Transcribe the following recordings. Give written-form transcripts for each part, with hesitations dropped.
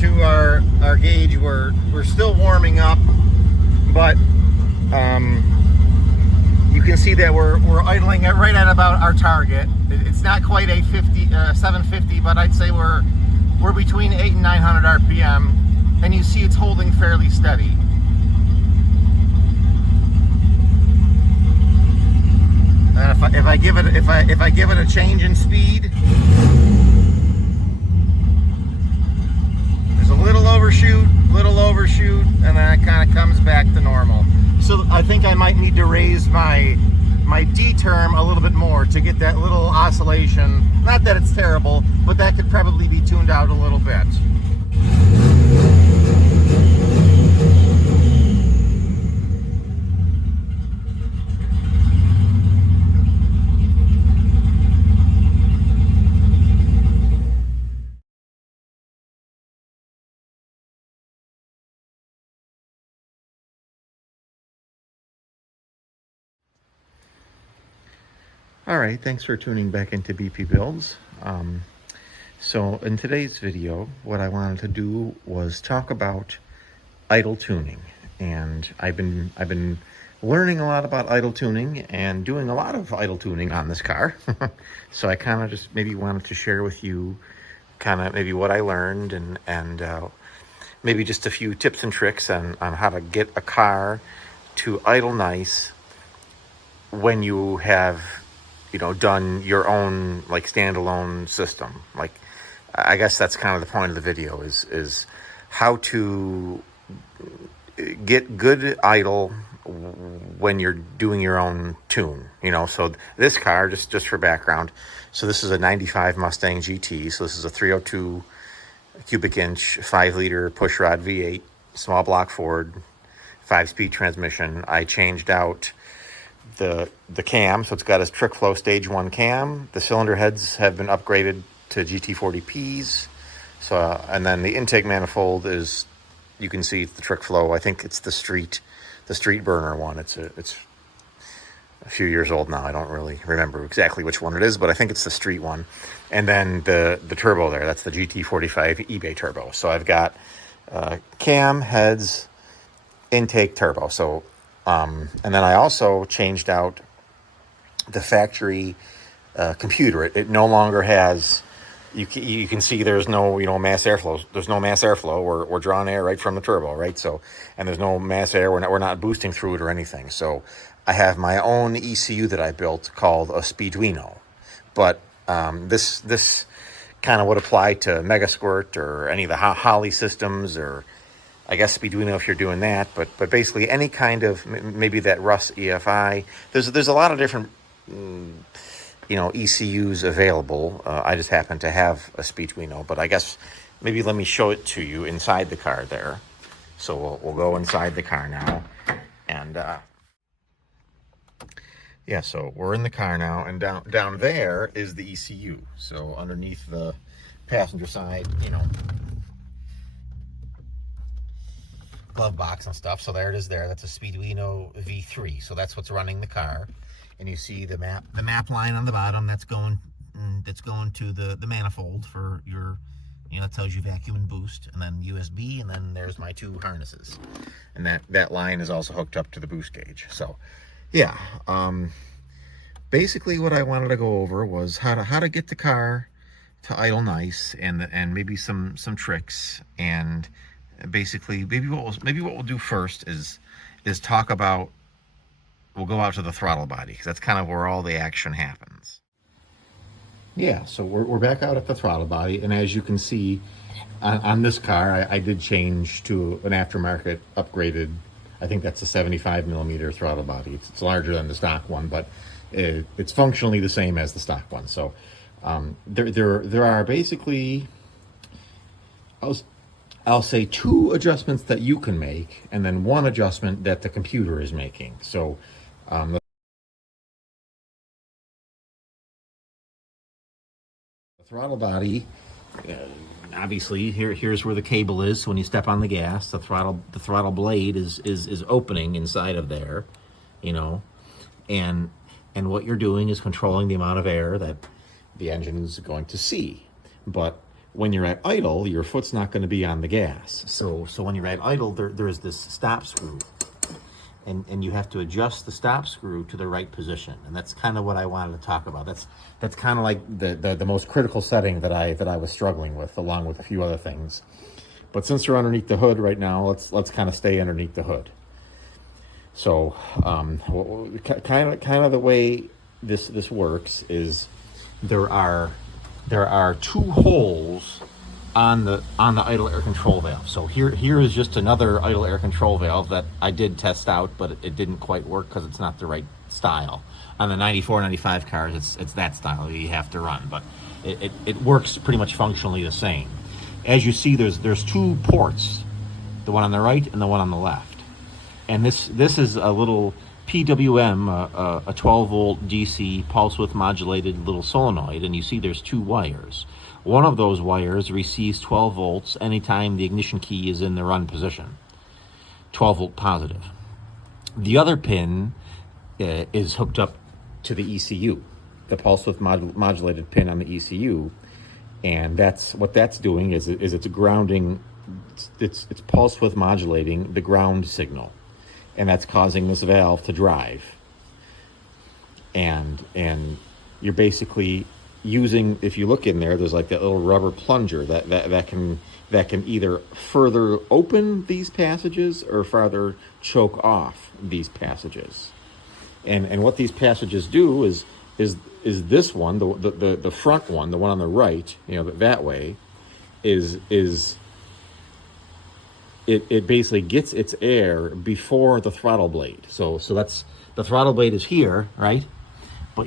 to our gauge, we're still warming up, but you can see that we're idling it right at about our target. It's not quite a 750, but I'd say we're between 800 and 900 RPM, and you see it's holding fairly steady. And if I give it a change in speed, there's a little overshoot, and then it kind of comes back to normal. So I think I might need to raise my D term a little bit more to get that little oscillation. Not that it's terrible, but that could probably be tuned out a little bit. All right, thanks for tuning back into BP Builds. So in today's video, what I wanted to do was talk about idle tuning, and I've been learning a lot about idle tuning and doing a lot of idle tuning on this car. So I kind of just maybe wanted to share with you kind of maybe what I learned and maybe just a few tips and tricks on how to get a car to idle nice when you have done your own like standalone system. Like, I guess that's kind of the point of the video is how to get good idle when you're doing your own tune. So this car, just for background, so this is a 95 Mustang GT. So this is a 302 cubic inch 5-liter pushrod V8 small block Ford 5-speed transmission. I changed out the cam, so it's got a trick flow stage 1 cam. The cylinder heads have been upgraded to GT40Ps. So and then the intake manifold is, you can see the trick flow. I think it's the street burner one. It's a few years old now. I don't really remember exactly which one it is, but I think it's the street one. And then the turbo there, that's the GT45 eBay turbo. So I've got cam, heads, intake, turbo. So and then I also changed out the factory computer. It no longer has, you can see there's no mass airflow. There's no mass airflow. We're drawing air right from the turbo, right? So, and there's no mass air. We're not boosting through it or anything. So I have my own ECU that I built called a Speeduino. But this kind of would apply to Mega Squirt or any of the Holly systems, or I guess Speeduino if you're doing that, but basically any kind of, maybe that Russ EFI. There's a lot of different ECUs available. I just happen to have a Speeduino, but I guess maybe let me show it to you inside the car there. So we'll go inside the car now, and yeah, so we're in the car now, and down there is the ECU. So underneath the passenger side, glove box and stuff. So there it is there. That's a Speeduino V3. So that's what's running the car. And you see the map line on the bottom. That's going to the manifold for your, that tells you vacuum and boost, and then USB, and then there's my 2 harnesses. And that line is also hooked up to the boost gauge. So yeah, basically what I wanted to go over was how to get the car to idle nice, and maybe some tricks. And basically maybe what we'll do first is talk about, we'll go out to the throttle body, because that's kind of where all the action happens. Yeah, so we're back out at the throttle body, and as you can see on this car, I did change to an aftermarket upgraded, I think that's a 75 millimeter throttle body. It's larger than the stock one, but it's functionally the same as the stock one. So there are basically, I'll say 2 adjustments that you can make, and then 1 adjustment that the computer is making. So the throttle body, obviously here's where the cable is. So when you step on the gas, the throttle blade is opening inside of there, and what you're doing is controlling the amount of air that the engine is going to see. But when you're at idle, your foot's not going to be on the gas. So when you're at idle, there is this stop screw. And you have to adjust the stop screw to the right position. And that's kind of what I wanted to talk about. That's kind of like the most critical setting that I was struggling with, along with a few other things. But since we're underneath the hood right now, let's kind of stay underneath the hood. So kind of the way this works is there are two holes on the idle air control valve. So here is just another idle air control valve that I did test out, but it didn't quite work because it's not the right style. On the 94, 95 cars, it's that style you have to run, but it works pretty much functionally the same. As you see, there's two ports, the one on the right and the one on the left. And this is a little PWM, a 12 volt DC pulse width modulated little solenoid, and you see there's two wires. One of those wires receives 12 volts anytime the ignition key is in the run position, 12 volt positive. The other pin is hooked up to the ECU, the pulse width modulated pin on the ECU, and what that's doing is it's grounding, it's pulse width modulating the ground signal, and that's causing this valve to drive. And you're basically using, if you look in there's like that little rubber plunger that can either further open these passages or farther choke off these passages. And what these passages do is this one, the front one, the one on the right, that way, is it basically gets its air before the throttle blade. So that's, the throttle blade is here, right?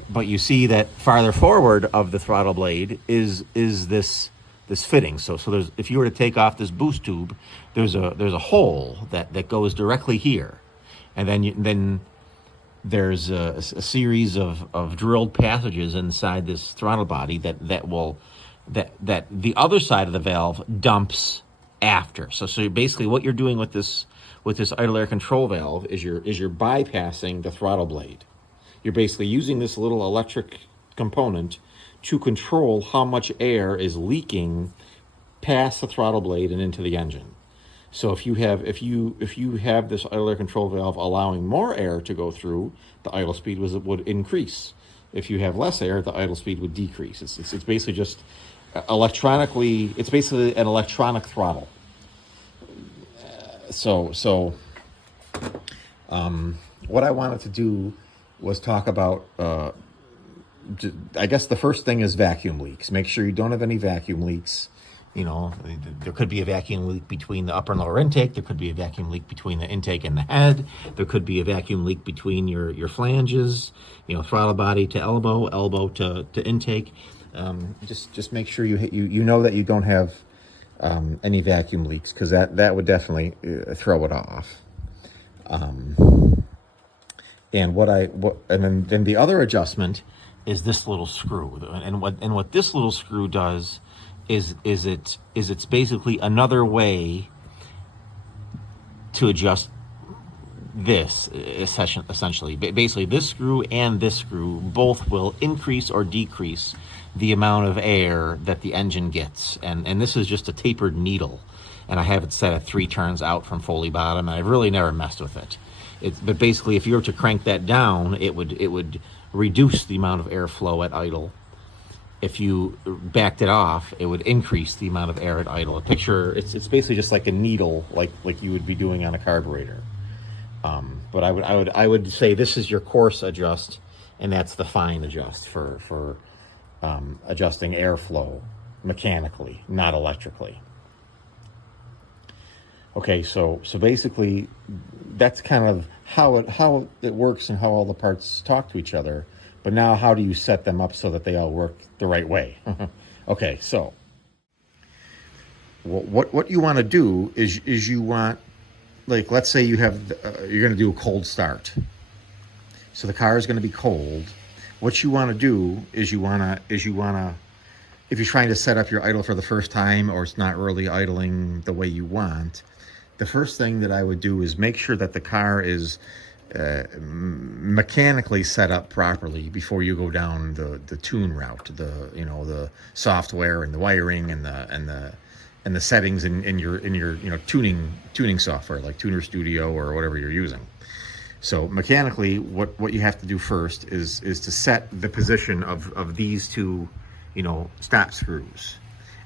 But you see that farther forward of the throttle blade is this fitting. So there's, if you were to take off this boost tube, there's a hole that goes directly here, and then there's a series of drilled passages inside this throttle body that the other side of the valve dumps after. So basically what you're doing with this idle air control valve is you're bypassing the throttle blade. You're basically using this little electric component to control how much air is leaking past the throttle blade and into the engine. So if you have this idle air control valve allowing more air to go through, the idle speed would increase. If you have less air, the idle speed would decrease. It's basically just electronically. It's basically an electronic throttle. What I wanted to do was talk about, I guess the first thing is vacuum leaks. Make sure you don't have any vacuum leaks. There could be a vacuum leak between the upper and lower intake. There could be a vacuum leak between the intake and the head. There could be a vacuum leak between your flanges, throttle body to elbow to intake. Just make sure you know that you don't have any vacuum leaks, because that would definitely throw it off. And then the other adjustment is this little screw. And what this little screw does is it's basically another way to adjust this, essentially. Basically, this screw and this screw both will increase or decrease the amount of air that the engine gets. And this is just a tapered needle, and I have it set at 3 turns out from Foley bottom, and I've really never messed with it. But basically, if you were to crank that down, it would reduce the amount of airflow at idle. If you backed it off, it would increase the amount of air at idle. A picture, it's basically just like a needle, like you would be doing on a carburetor. But I would say this is your coarse adjust, and that's the fine adjust for adjusting airflow mechanically, not electrically. Okay, so basically, that's kind of how it works and how all the parts talk to each other. But now, how do you set them up so that they all work the right way? Okay, so what you want to do is you want, like, let's say you have you're going to do a cold start. So the car is going to be cold. What you want to do is you want to, if you're trying to set up your idle for the first time, or it's not really idling the way you want, the first thing that I would do is make sure that the car is mechanically set up properly before you go down the tune route, the software and the wiring and the settings in your tuning software like Tuner Studio or whatever you're using. So mechanically, what you have to do first is to set the position of these two, stop screws.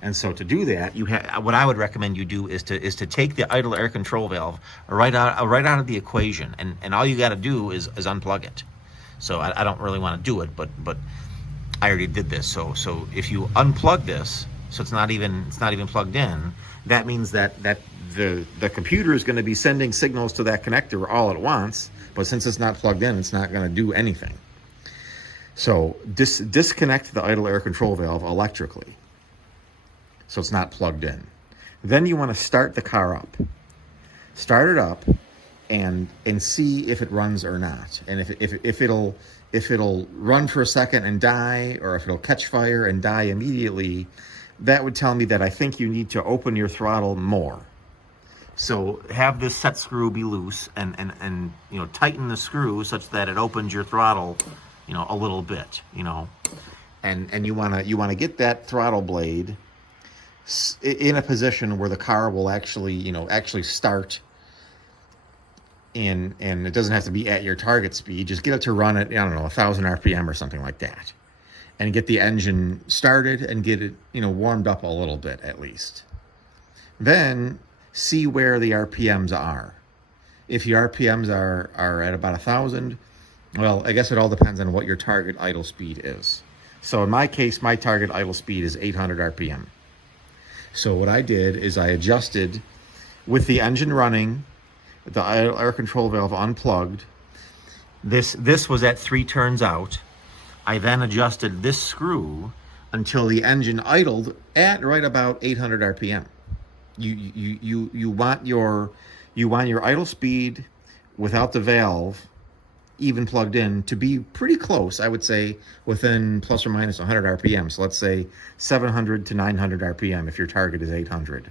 And so to do that, what I would recommend you do is to take the idle air control valve right out of the equation, and all you got to do is unplug it. So I don't really want to do it, but I already did this. So if you unplug this, so it's not even plugged in, that means that the computer is going to be sending signals to that connector all at once, but since it's not plugged in, it's not going to do anything. So disconnect the idle air control valve electrically, so it's not plugged in. Then you want to start the car up. Start it up and see if it runs or not. And if it'll run for a second and die, or if it'll catch fire and die immediately, that would tell me that I think you need to open your throttle more. So have this set screw be loose and tighten the screw such that it opens your throttle, a little bit, and you want to get that throttle blade in a position where the car will actually start, and it doesn't have to be at your target speed. Just get it to run at 1,000 RPM or something like that, and get the engine started and get it warmed up a little bit at least. Then see where the RPMs are. If your RPMs are at about 1,000, well, I guess it all depends on what your target idle speed is. So in my case, my target idle speed is 800 RPM. So what I did is I adjusted with the engine running, the air control valve unplugged. This was at 3 turns out. I then adjusted this screw until the engine idled at right about 800 RPM. You want your idle speed without the valve even plugged in to be pretty close, I would say, within plus or minus 100 RPM. So let's say 700 to 900 RPM if your target is 800.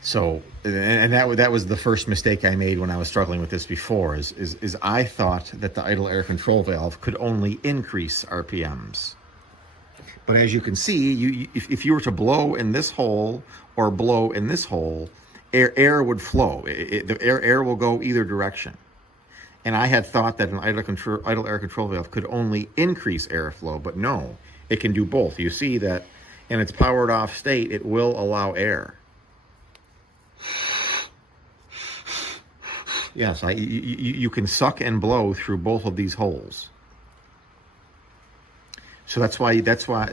So, and that was the first mistake I made when I was struggling with this before, is I thought that the idle air control valve could only increase RPMs. But as you can see, if you were to blow in this hole or blow in this hole, air would flow. The air will go either direction. And I had thought that an idle air control valve could only increase airflow, but no, it can do both. You see that in its powered off state, it will allow air. Yes, you can suck and blow through both of these holes. So that's why.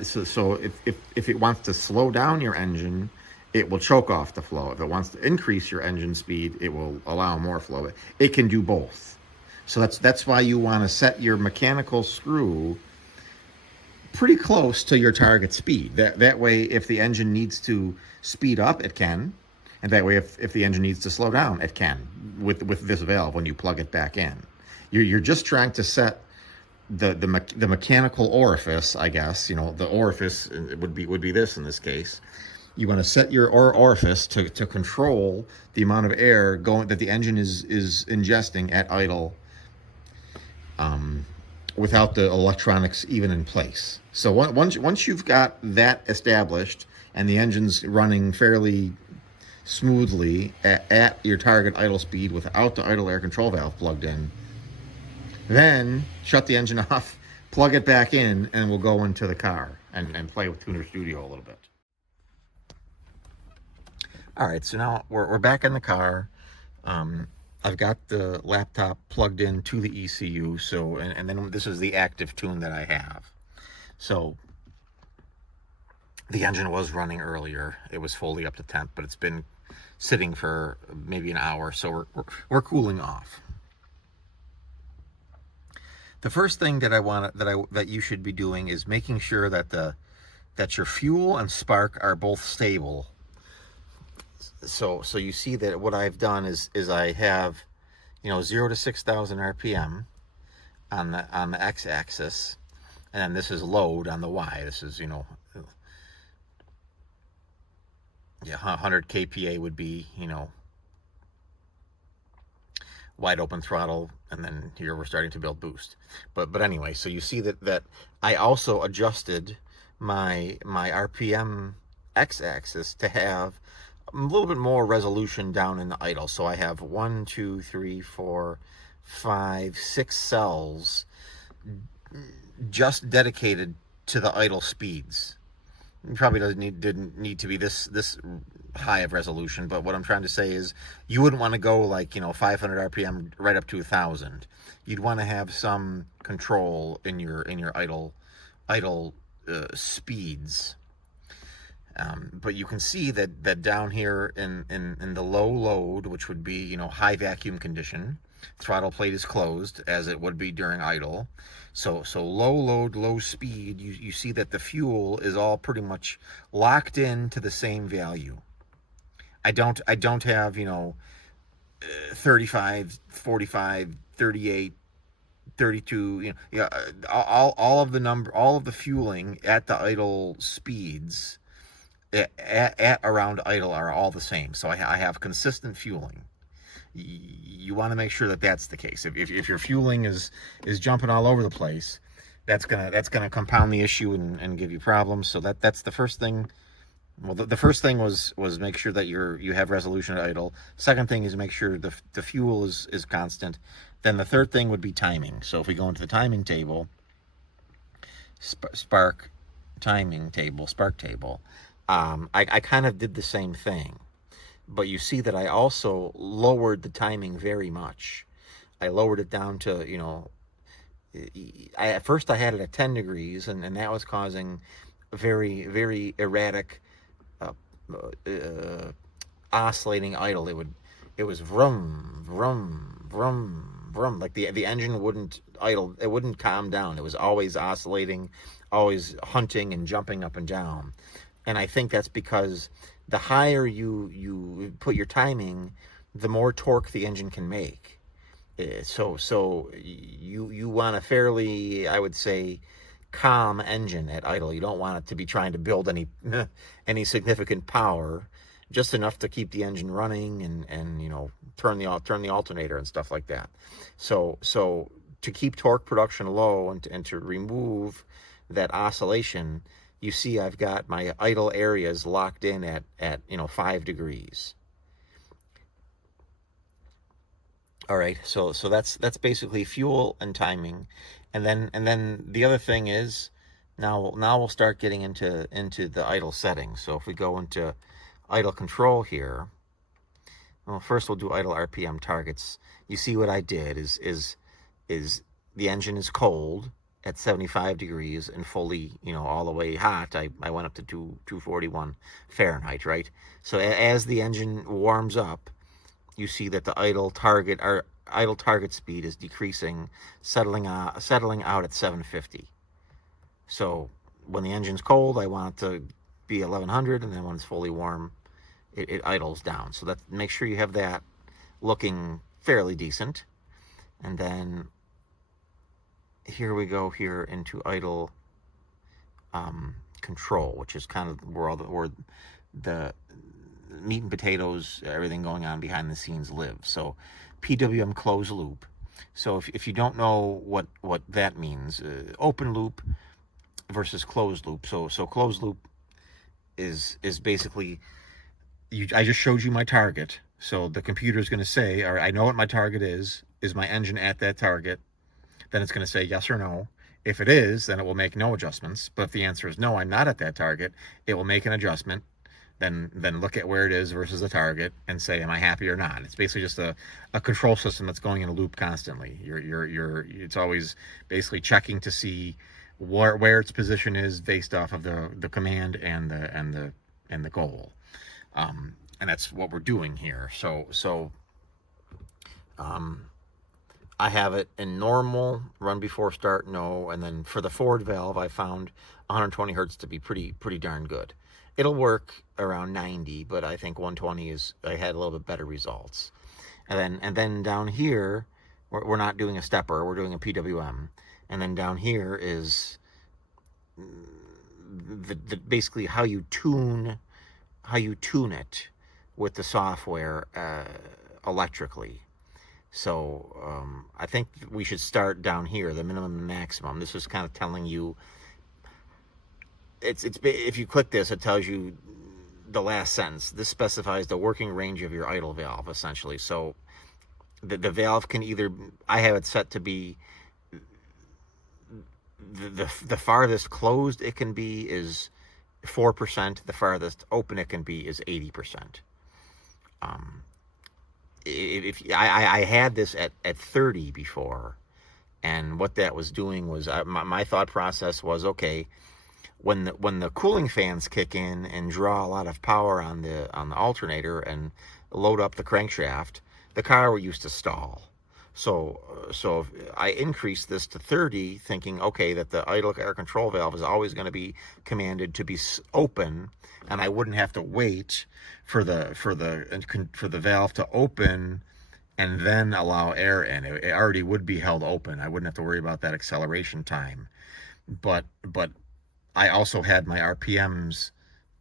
So if it wants to slow down your engine, it will choke off the flow. If it wants to increase your engine speed, it will allow more flow. It can do both. So that's why you want to set your mechanical screw pretty close to your target speed. That way, if the engine needs to speed up, it can. And that way, if the engine needs to slow down, it can with this valve when you plug it back in. You're just trying to set the mechanical orifice, I guess. The orifice would be this in this case. You want to set your orifice to control the amount of air that the engine is ingesting at idle, without the electronics even in place. So once you've got that established and the engine's running fairly smoothly at your target idle speed without the idle air control valve plugged in, then shut the engine off, plug it back in, and we'll go into the car and play with Tuner Studio a little bit. All right, so now we're back in the car. I've got the laptop plugged in to the ECU, so and then this is the active tune that I have. So the engine was running earlier. It was fully up to temp, but it's been sitting for maybe an hour, so we're cooling off. The first thing that you should be doing is making sure that your fuel and spark are both stable. So you see that what I've done is I have 0 to 6,000 RPM on the x-axis, and then this is load on the y. This is 100 kPa would be wide open throttle, and then here we're starting to build boost. But anyway, so you see that I also adjusted my RPM x-axis to have a little bit more resolution down in the idle. So I have 1, 2, 3, 4, 5, 6 cells just dedicated to the idle speeds. It probably didn't need to be this high of resolution, but what I'm trying to say is you wouldn't want to go like 500 RPM right up to 1,000. You'd want to have some control in your idle speeds. But you can see that down here in the low load, which would be high vacuum condition, throttle plate is closed as it would be during idle. So low load, low speed, you see that the fuel is all pretty much locked in to the same value. I don't have 35, 45, 38, 32, all of the fueling at the idle speeds at around idle are all the same. So I have consistent fueling. You want to make sure that that's the case. If your fueling is jumping all over the place, that's gonna compound the issue and give you problems. So that's the first thing. Well, the first thing was make sure that you have resolution at idle. Second thing is make sure the fuel is constant. Then the third thing would be timing. So if we go into the timing table, spark table, I kind of did the same thing, but you see that I also lowered the timing very much. I lowered it down to, at first I had it at 10 degrees, and that was causing very, very erratic oscillating idle. It was vroom, vroom, vroom, vroom. Like the engine wouldn't idle. It wouldn't calm down. It was always oscillating, always hunting and jumping up and down. And I think that's because the higher you put your timing, the more torque the engine can make. So you want a fairly, I would say, calm engine at idle. You don't want it to be trying to build any significant power, just enough to keep the engine running and turn the alternator and stuff like that. So to keep torque production low and to remove that oscillation, you see I've got my idle areas locked in at 5 degrees. All right, so that's basically fuel and timing, and then the other thing is now we'll start getting into the idle settings. So if we go into idle control here, well, first we'll do idle RPM targets. You see what I did is the engine is cold at 75 degrees and fully, all the way hot. I went up to 241 Fahrenheit, right? So as the engine warms up, you see that the idle target speed is decreasing, settling out at 750. So when the engine's cold, I want it to be 1100, and then when it's fully warm, it idles down. So that, make sure you have that looking fairly decent. And then here we go here into idle control, which is kind of where the meat and potatoes, everything going on behind the scenes live. So PWM closed loop. So if you don't know what that means, open loop versus closed loop. So closed loop is basically, I just showed you my target. So the computer is going to say, all right, I know what my target is. Is my engine at that target? Then it's going to say yes or no. If it is, then it will make no adjustments. But if the answer is no, I'm not at that target, it will make an adjustment. Then look at where it is versus the target and say, am I happy or not? It's basically just a control system that's going in a loop constantly. It's always basically checking to see where its position is based off of the command and the goal. And that's what we're doing here. So I have it in normal, run before start, no, and then for the forward valve, I found 120 hertz to be pretty darn good. It'll work around 90, but I think 120 I had a little bit better results. And then down here, we're not doing a stepper, we're doing a PWM. And then down here is basically how you tune it with the software electrically. So I think we should start down here, the minimum and maximum. This is kind of telling you, it's if you click this, it tells you the last sentence. This specifies the working range of your idle valve, essentially. So the valve can either, I have it set to be the farthest closed it can be is 4%. The farthest open it can be is 80%. If I had this at 30 before, and what that was doing was my thought process was, okay, when the cooling fans kick in and draw a lot of power on the alternator and load up the crankshaft, the car used to stall. So I increased this to 30, thinking, okay, that the idle air control valve is always going to be commanded to be open, and I wouldn't have to wait for the valve to open and then allow air in. It already would be held open. I wouldn't have to worry about that acceleration time. But I also had my RPMs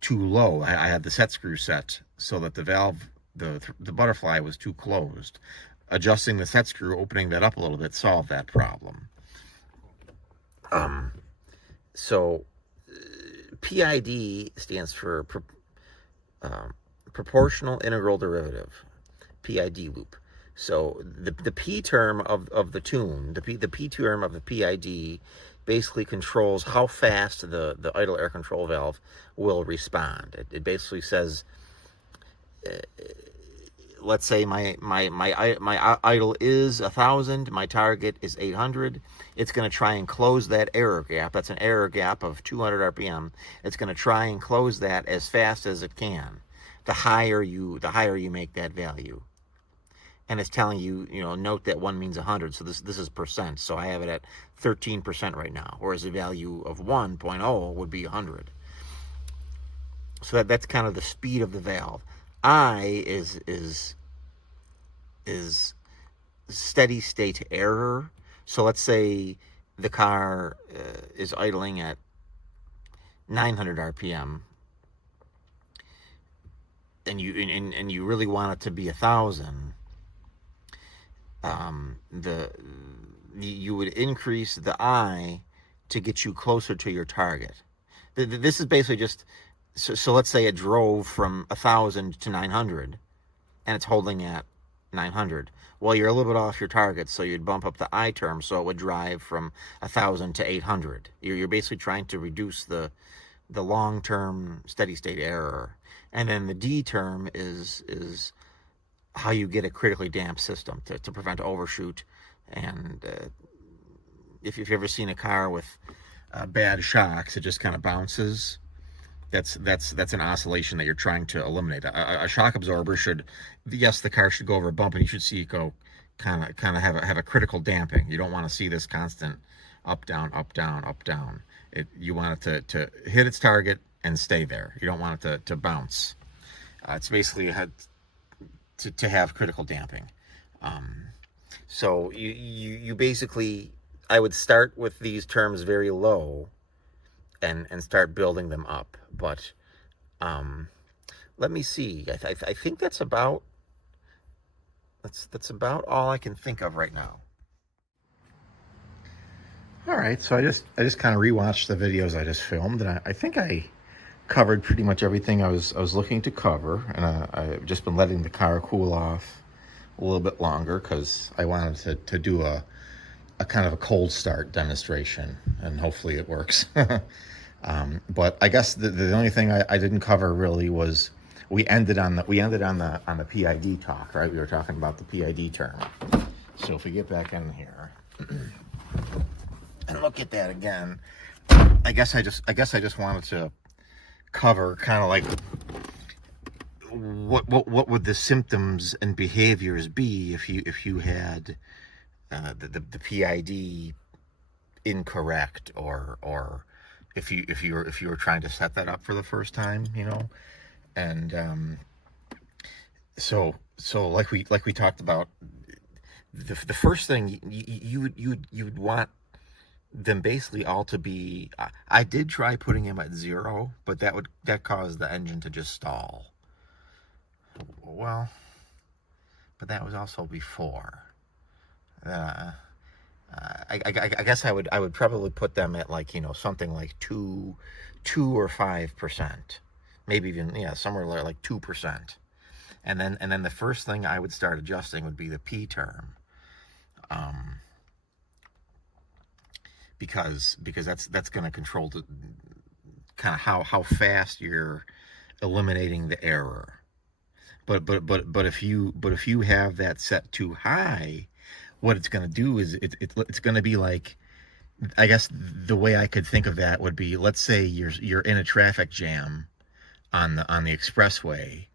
too low. I had the set screw set so that the valve, the butterfly was too closed. Adjusting the set screw, opening that up a little bit, solved that problem. So PID stands for proportional integral derivative, PID loop. So the P term of the tune, the P term of the PID basically controls how fast the idle air control valve will respond. It basically says, let's say my idle is 1,000, my target is 800. It's going to try and close that error gap. That's an error gap of 200 RPM. It's going to try and close that as fast as it can. The higher you make that value. And it's telling you, note that 1 means 100, so this is percent. So I have it at 13% right now, whereas the value of 1.0 would be 100. So that's kind of the speed of the valve. I is steady state error. So let's say the car is idling at 900 RPM, and you really want it to be 1,000. You would increase the I to get you closer to your target. This is basically just, so let's say it drove from 1,000 to 900, and it's holding at 900. Well, you're a little bit off your target, so you'd bump up the I term, so it would drive from 1,000 to 800. You're basically trying to reduce the long-term steady state error. And then the D term is how you get a critically damped system to prevent overshoot. And if you've ever seen a car with bad shocks, it just kind of bounces. That's an oscillation that you're trying to eliminate. A shock absorber should, yes, the car should go over a bump, and you should see it go kind of have a critical damping. You don't want to see this constant up down up down up down. You want it to hit its target and stay there. You don't want it to bounce. It's basically to have critical damping. So you basically, I would start with these terms very low and start building them up. But let me see. I think that's about all I can think of right now. All right, so I just kind of rewatched the videos I just filmed, and I think I covered pretty much everything I was looking to cover, and I've just been letting the car cool off a little bit longer because I wanted to do a kind of a cold start demonstration, and hopefully it works. But I guess the only thing I didn't cover really was we ended on the PID talk, right? We were talking about the PID term. So if we get back in here and look at that again, I guess I just wanted to cover kind of like what would the symptoms and behaviors be if you had the PID incorrect, or if you were trying to set that up for the first time, and so like we talked about, the first thing you'd want them basically all to be, I did try putting them at 0, but that caused the engine to just stall. Well, but that was also before. Uh, I guess I would probably put them at like, you know, something like 2 or 5%, maybe even, yeah, somewhere like 2%. And then the first thing I would start adjusting would be the P term, um, because that's going to control the kind of how fast you're eliminating the error. But if you have that set too high, what it's going to do is it's going to be like, I guess the way I could think of that would be, let's say you're in a traffic jam on the expressway,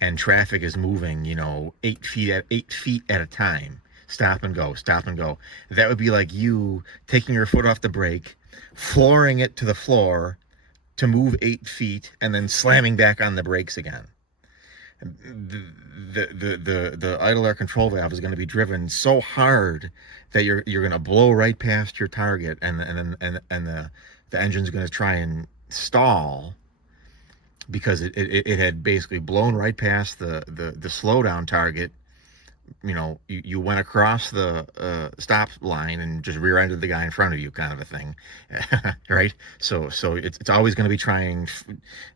and traffic is moving, you know, 8 feet at a time. Stop and go, stop and go. That would be like you taking your foot off the brake, flooring it to the floor to move 8 feet, and then slamming back on the brakes again. The idle air control valve is going to be driven so hard that you're going to blow right past your target, and the engine's going to try and stall because it had basically blown right past the slowdown target. You know, you went across the stop line and just rear-ended the guy in front of you, kind of a thing. Right? So it's always going to be trying,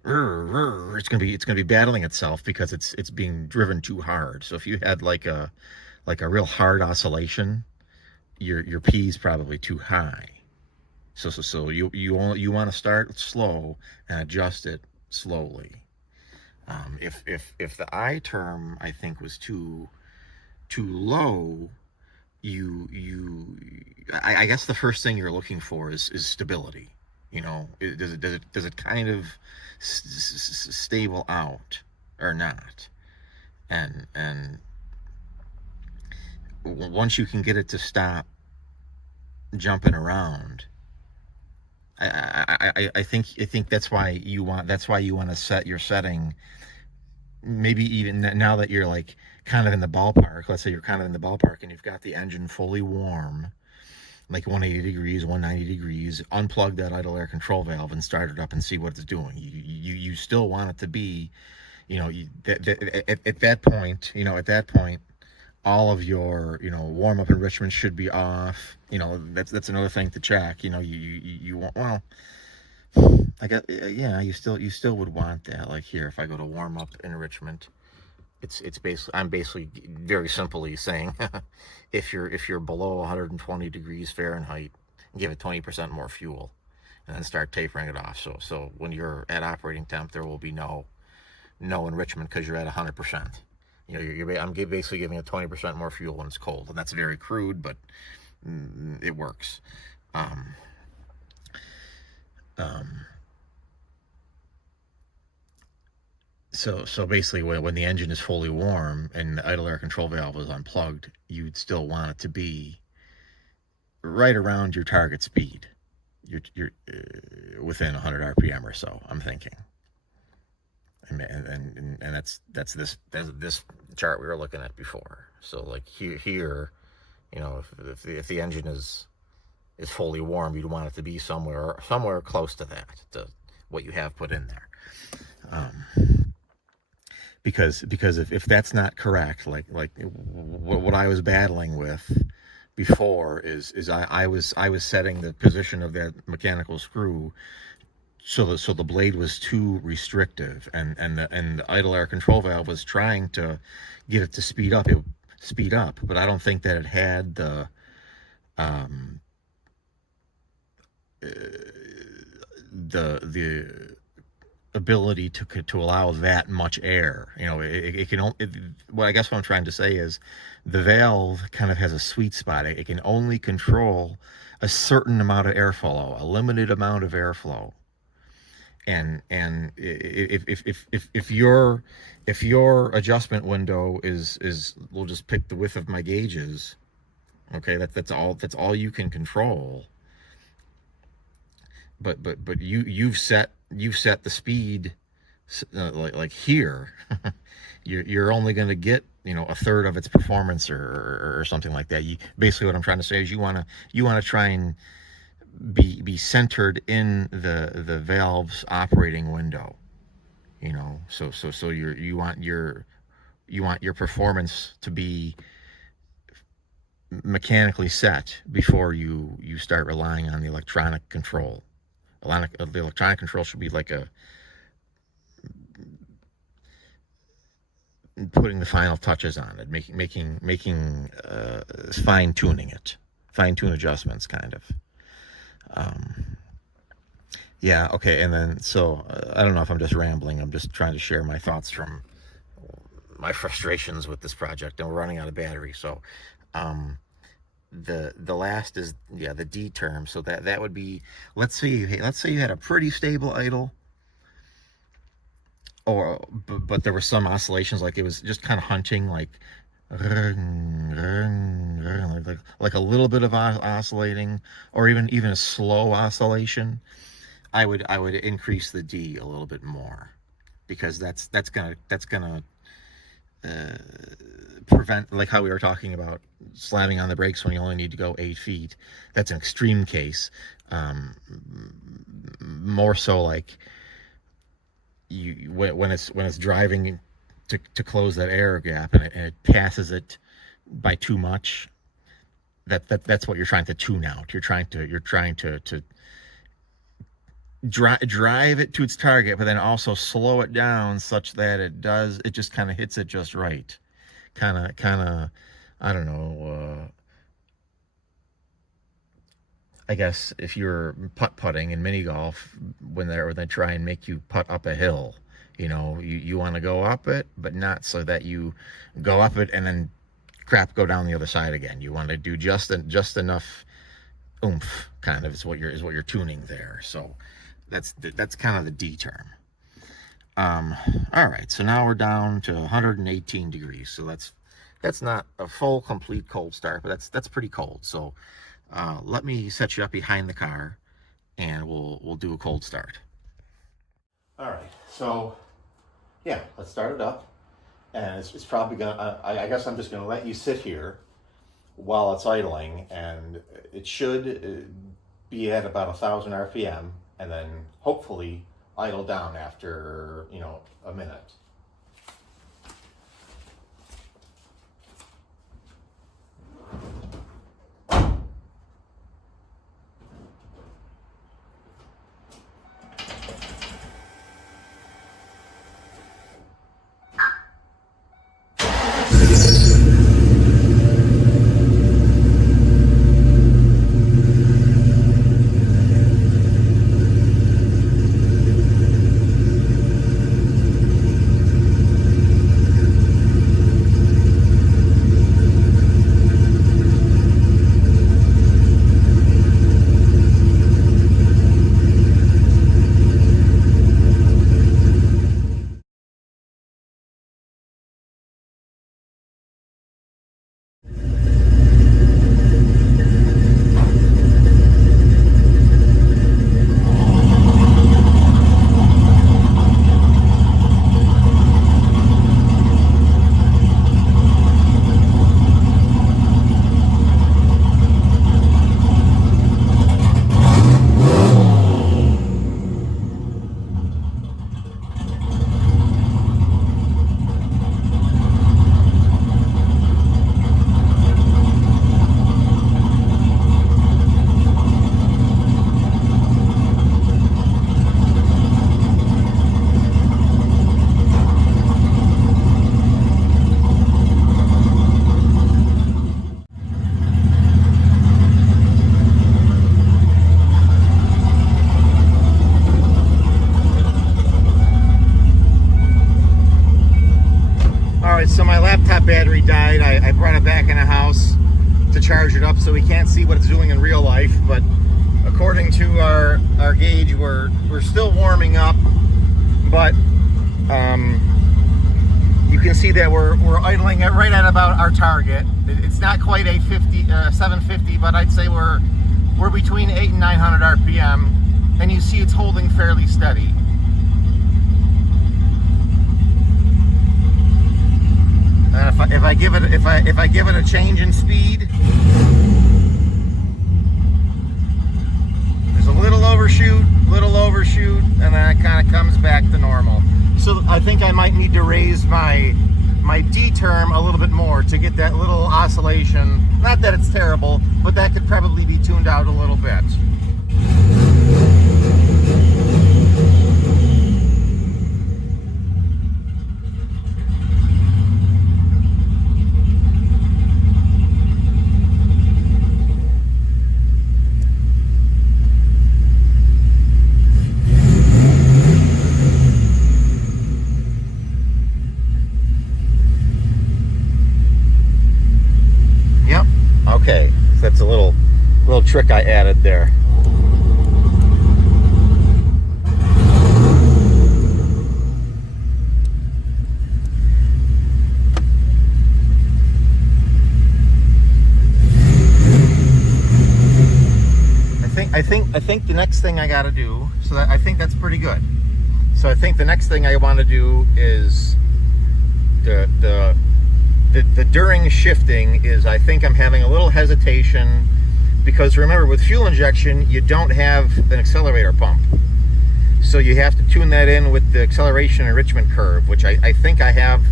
it's going to be battling itself because it's being driven too hard. So if you had like a real hard oscillation, your P is probably too high. So you want to start slow and adjust it slowly. If the I term, I think, was too low, I guess the first thing you're looking for is stability. You know, does it kind of stable out or not? And once you can get it to stop jumping around, I think that's why you want to set your setting. Maybe even now that you're like kind of in the ballpark, let's say you're kind of in the ballpark and you've got the engine fully warm, like 180 degrees, 190 degrees, unplug that idle air control valve and start it up and see what it's doing. You still want it to be, you know, at that point, all of your, you know, warm up enrichment should be off. You know, that's another thing to check. You know, you want, well, I guess, yeah, you still would want that. Like here, if I go to warm up enrichment, it's basically, I'm basically very simply saying, if you're below 120 degrees Fahrenheit, give it 20% more fuel, and then start tapering it off. So when you're at operating temp, there will be no enrichment because you're at 100%. You know, I'm basically giving it 20% more fuel when it's cold, and that's very crude, but it works. So basically, when the engine is fully warm and the idle air control valve is unplugged, you'd still want it to be right around your target speed. You're within 100 RPM or so, I'm thinking. And that's this chart we were looking at before. So like here, you know, if the engine is fully warm, you'd want it to be somewhere close to that, to what you have put in there. Because if that's not correct, like what I was battling with before is I was setting the position of that mechanical screw so the blade was too restrictive, and the idle air control valve was trying to get it to speed up, but I don't think that it had the ability to allow that much air. You know, it can only, well, I guess what I'm trying to say is the valve kind of has a sweet spot. It can only control a certain amount of airflow, a limited amount of airflow. And if your adjustment window is we'll just pick the width of my gauges, okay, that's all you can control. But you've set the speed, like here. you're only going to get, you know, a third of its performance or something like that. Basically what I'm trying to say is you want to try and be centered in the valve's operating window, you know. So you want your performance to be mechanically set before you start relying on the electronic control. The electronic control should be like putting the final touches on it, making fine tune adjustments, kind of. Yeah, okay, and then so I don't know if I'm just rambling. I'm just trying to share my thoughts from my frustrations with this project, and we're running out of battery. So the last is, yeah, the D term. So that would be, let's say you had a pretty stable idle, but there were some oscillations, like it was just kind of hunting, like a little bit of oscillating, or even a slow oscillation. I would increase the D a little bit more, because that's gonna prevent, like how we were talking about slamming on the brakes when you only need to go 8 feet. That's an extreme case. More so like when it's driving to close that air gap, and it passes it by too much. That's what you're trying to tune out. You're trying to drive it to its target, but then also slow it down such that it just kind of hits it just right. Kind of, I don't know. I guess if you're putting in mini golf, when they try and make you putt up a hill, you want to go up it, but not so that you go up it and then go down the other side again. You want to do just enough oomph, kind of, is what you're tuning there. So that's kind of the D term. All right, so now we're down to 118 degrees. So that's not a full complete cold start, but that's pretty cold. So let me set you up behind the car, and we'll do a cold start. All right, so yeah, let's start it up, and it's probably gonna. I guess I'm just gonna let you sit here while it's idling, and it should be at about 1,000 RPM, and then hopefully idle down after a minute. So my laptop battery died. I brought it back in the house to charge it up, so we can't see what it's doing in real life, but according to our gauge, we're still warming up, but you can see that we're idling it right at about our target. It's not quite 750, but I'd say we're between 800 and 900 RPM, and you see it's holding fairly steady. If I give it a change in speed, there's a little overshoot, and then it kind of comes back to normal. So I think I might need to raise my my D term a little bit more to get that little oscillation. Not that it's terrible, but that could probably be tuned out a little bit. Okay, so that's a little trick I added there. I think the next thing I got to do, so that I think that's pretty good. So I think the next thing I want to do is the during shifting is, I think I'm having a little hesitation, because remember, with fuel injection you don't have an accelerator pump, so you have to tune that in with the acceleration enrichment curve, which I think I have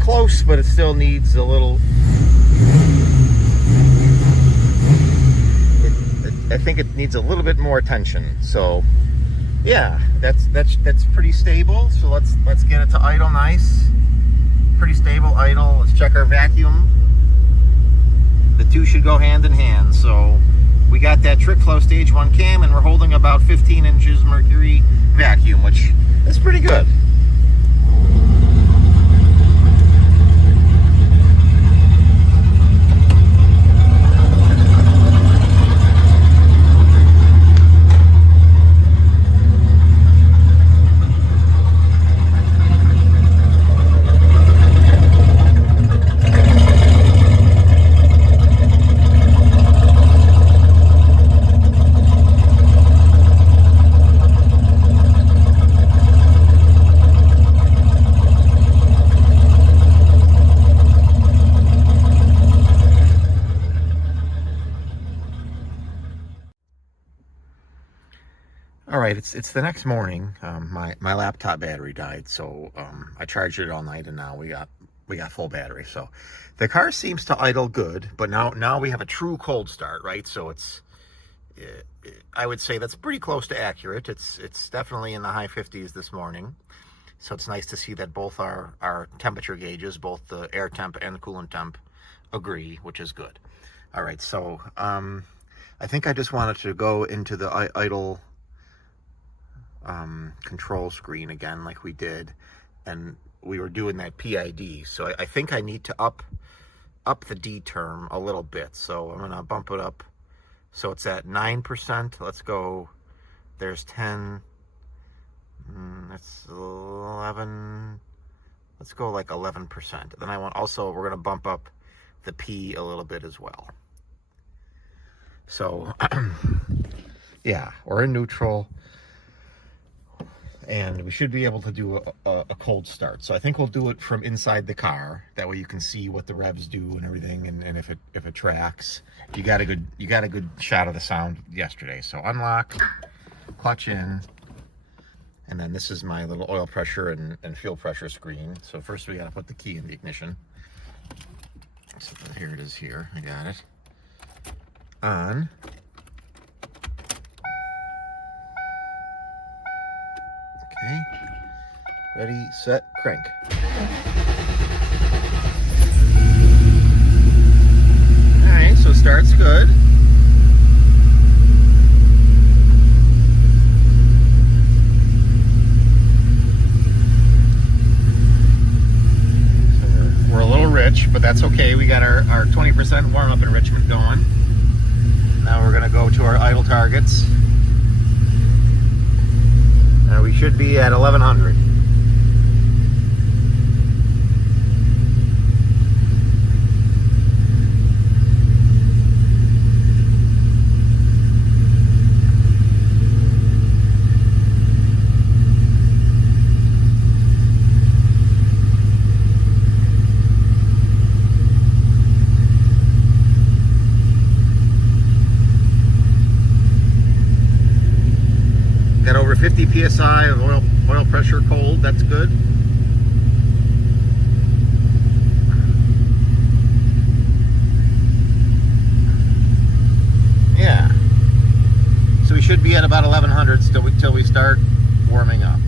close, but it still needs a little. I think it needs a little bit more attention. So yeah, that's pretty stable. So let's get it to idle nice. Pretty stable idle. Let's check our vacuum. The two should go hand in hand. So we got that trick flow stage 1 cam, and we're holding about 15 inches mercury vacuum, which is pretty good. All right, it's the next morning. My laptop battery died, so I charged it all night, and now we got full battery. So the car seems to idle good, but now we have a true cold start, right? So I would say that's pretty close to accurate. It's definitely in the high 50s this morning. So it's nice to see that both our temperature gauges, both the air temp and the coolant temp, agree, which is good. All right, so I think I just wanted to go into the idle control screen again, like we did, and we were doing that PID. So I think I need to up the D term a little bit. So I'm gonna bump it up so it's at 9%. Let's go. There's 10. That's 11. Let's go like 11%. Then we're gonna bump up the P a little bit as well. So yeah, we're in neutral, and we should be able to do a cold start. So I think we'll do it from inside the car. That way you can see what the revs do and everything, and if it tracks. You got a good shot of the sound yesterday. So unlock, clutch in, and then this is my little oil pressure and fuel pressure screen. So first we got to put the key in the ignition. So here it is here. I got it. On. Okay, ready, set, crank. All right, so starts good. So we're a little rich, but that's okay. We got our 20% warm-up enrichment going. Now we're gonna go to our idle targets. We should be at 1100. Got over 50 psi of oil pressure cold. That's good. be at about 1100 till we start warming up.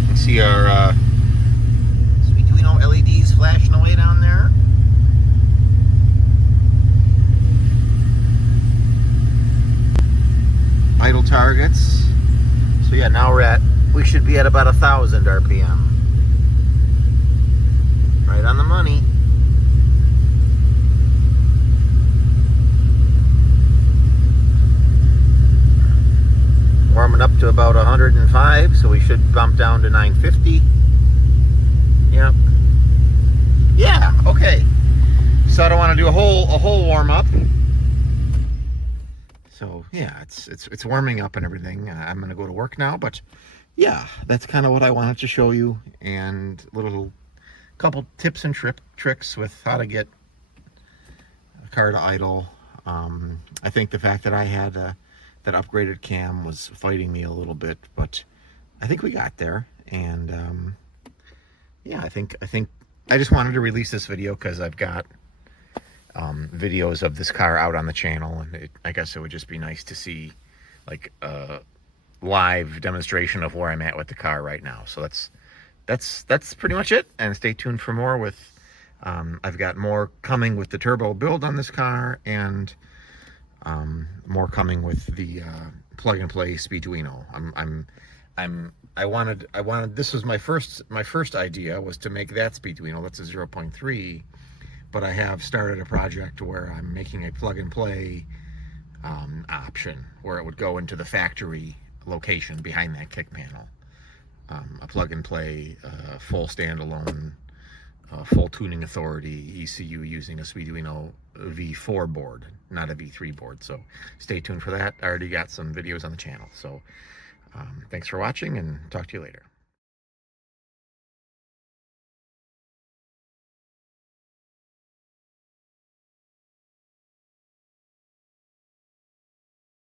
You can see our Speeduino LEDs flashing away down there. Idle targets. So yeah, now we should be at about 1,000 RPM. Right on the money. Warming up to about 105, so we should bump down to 950. Yep. Yeah, okay. So I don't want to do a whole warm up. So yeah, it's warming up and everything. I'm gonna go to work now, but yeah, that's kind of what I wanted to show you, and a couple tips and tricks with how to get a car to idle. I think the fact that I had that upgraded cam was fighting me a little bit, but I think we got there. And yeah, I think I just wanted to release this video because I've got videos of this car out on the channel, and I guess it would just be nice to see like a live demonstration of where I'm at with the car right now. So that's pretty much it, and stay tuned for more with I've got more coming with the turbo build on this car, and more coming with the plug and play Speeduino. I wanted this was my first idea was to make that Speeduino. That's a 0.3, but I have started a project where I'm making a plug and play option where it would go into the factory location behind that kick panel. A plug and play, full standalone, full tuning authority ECU using a Speeduino V4 board, not a V3 board. So stay tuned for that. I already got some videos on the channel. So thanks for watching, and talk to you later.